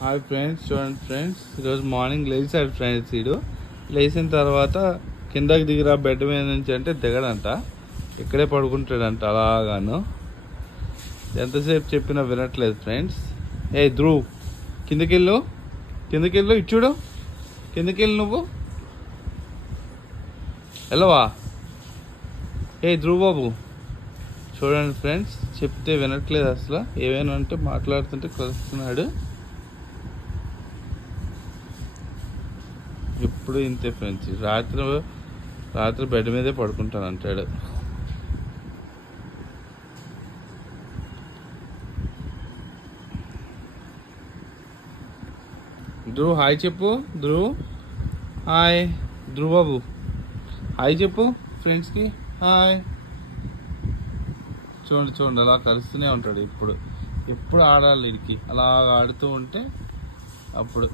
Hi friends, చూడండి friends, ఈరోజు morning లేచాడు ఫ్రెండ్స్. లేచిన తర్వాత కిందకి దిగిరా బెడ్ మీద నుంచి అంటే దిగడంట, ఇక్కడే పడుకుంటాడంట అలాగాను. ఎంతసేపు చెప్పినా వినట్లేదు ఫ్రెండ్స్. ఏ ధ్రువ్, కిందకెళ్ళు ఇచ్చుడు, కిందకెళ్ళు నువ్వు వెళ్ళవా? ఏ ధ్రువ్ బాబు, చూడండి ఫ్రెండ్స్, చెప్తే వినట్లేదు అసలు. ఏమైనా అంటే మాట్లాడుతుంటే కలుస్తున్నాడు. ఎప్పుడు ఇంతే ఫ్రెండ్స్. రాత్రి బెడ్ మీదే పడుకుంటాను అంటాడు. ధ్రువ్ హాయ్ చెప్పు. హాయ్ ధ్రువ్ బాబు, హాయ్ చెప్పు ఫ్రెండ్స్కి. హాయ్. చూడండి అలా కలుస్తూనే ఉంటాడు. ఎప్పుడు ఆడాలి వీడికి. అలా ఆడుతూ ఉంటే అప్పుడు